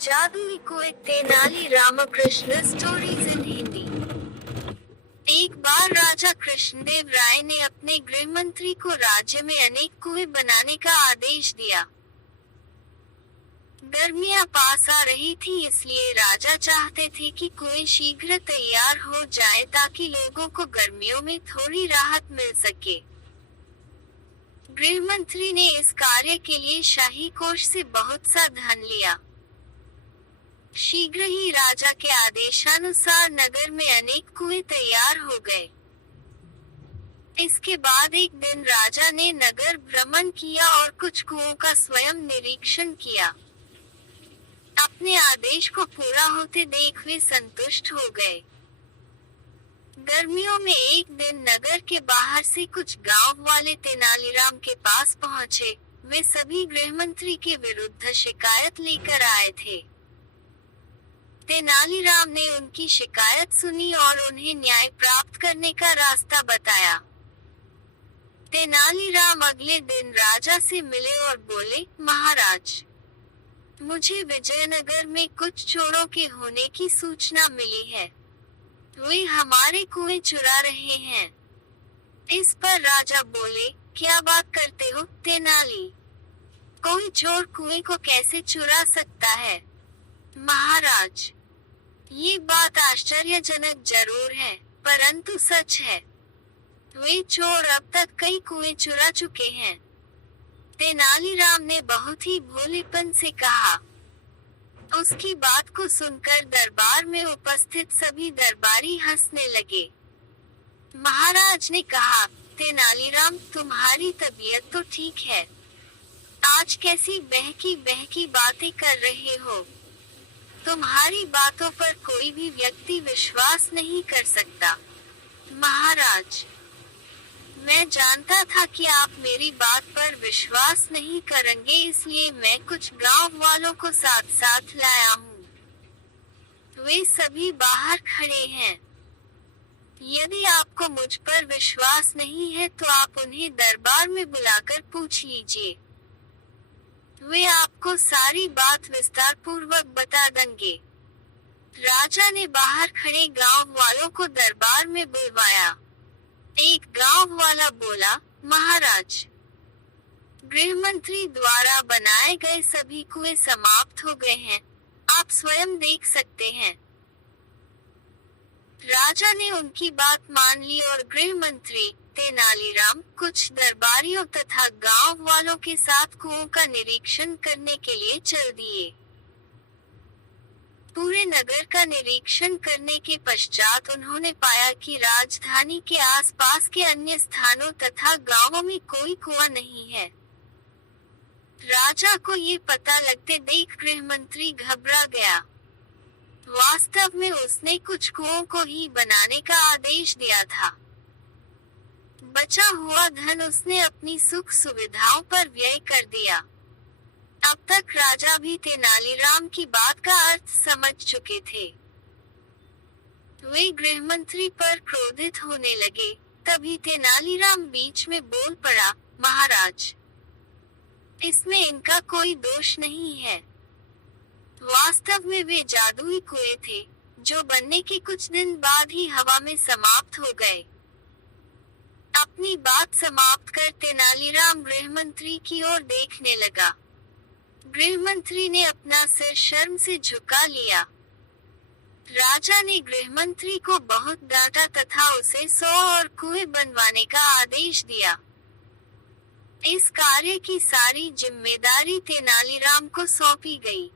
जादुई कुएं Tenali Ramakrishna stories in Hindi. एक बार राजा कृष्णदेव राय ने अपने गृह मंत्री को राज्य में अनेक कुएं बनाने का आदेश दिया। गर्मियां पास आ रही थी, इसलिए राजा चाहते थे कि कुएं शीघ्र तैयार हो जाए ताकि लोगों को गर्मियों में थोड़ी राहत मिल सके। गृह मंत्री ने इस कार्य के लिए शाही कोष से बहुत सा धन लिया। शीघ्र ही राजा के आदेशानुसार नगर में अनेक कुएं तैयार हो गए। इसके बाद एक दिन राजा ने नगर भ्रमण किया और कुछ कुओं का स्वयं निरीक्षण किया। अपने आदेश को पूरा होते देख वे संतुष्ट हो गए। गर्मियों में एक दिन नगर के बाहर से कुछ गांव वाले तेनालीराम के पास पहुंचे। वे सभी गृह मंत्री के विरुद्ध शिकायत लेकर आए थे। तेनालीराम ने उनकी शिकायत सुनी और उन्हें न्याय प्राप्त करने का रास्ता बताया। तेनालीराम अगले दिन राजा से मिले और बोले, महाराज, मुझे विजयनगर में कुछ चोरों के होने की सूचना मिली है। वे हमारे कुएं चुरा रहे हैं। इस पर राजा बोले, क्या बात करते हो तेनाली? कोई चोर कुएं को कैसे चुरा सकता है? महाराज, ये बात आश्चर्यजनक जरूर है, परंतु सच है। वे चोर अब तक कई कुएं चुरा चुके हैं। तेनालीराम ने बहुत ही भोलेपन से कहा। उसकी बात को सुनकर दरबार में उपस्थित सभी दरबारी हंसने लगे। महाराज ने कहा, तेनालीराम, तुम्हारी तबीयत तो ठीक है। आज कैसी बहकी बातें कर रहे हो? तुम्हारी बातों पर कोई भी व्यक्ति विश्वास नहीं कर सकता। महाराज, मैं जानता था कि आप मेरी बात पर विश्वास नहीं करेंगे, इसलिए मैं कुछ गांव वालों को साथ साथ लाया हूँ। वे सभी बाहर खड़े हैं। यदि आपको मुझ पर विश्वास नहीं है तो आप उन्हें दरबार में बुलाकर पूछ लीजिए। वे आपको सारी बात विस्तार पूर्वक बता देंगे। राजा ने बाहर खड़े गांव वालों को दरबार में बुलवाया। एक गांव वाला बोला, महाराज, गृह मंत्री द्वारा बनाए गए सभी कुएं समाप्त हो गए हैं। आप स्वयं देख सकते हैं। राजा ने उनकी बात मान ली और गृह मंत्री तेनालीराम कुछ दरबारियों तथा गांव वालों के साथ कुओं का निरीक्षण करने के लिए चल दिए। पूरे नगर का निरीक्षण करने के पश्चात उन्होंने पाया कि राजधानी के आसपास के अन्य स्थानों तथा गांवों में कोई कुआं नहीं है। राजा को ये पता लगते देख गृह मंत्री घबरा गया। वास्तव में उसने कुछ कुओं को ही बनाने का आदेश दिया था। बचा हुआ धन उसने अपनी सुख सुविधाओं पर व्यय कर दिया। अब तक राजा भी तेनालीराम की बात का अर्थ समझ चुके थे। वे गृह मंत्री पर क्रोधित होने लगे। तभी तेनालीराम बीच में बोल पड़ा, महाराज, इसमें इनका कोई दोष नहीं है। वास्तव में वे जादुई कुएं थे, जो बनने के कुछ दिन बाद ही हवा में समाप्त हो गए। अपनी बात समाप्त कर तेनालीराम गृह मंत्री की ओर देखने लगा। गृह मंत्री ने अपना सिर शर्म से झुका लिया। राजा ने गृह मंत्री को बहुत डांटा तथा उसे 100 और कुएं बनवाने का आदेश दिया। इस कार्य की सारी जिम्मेदारी तेनालीराम को सौंपी गई।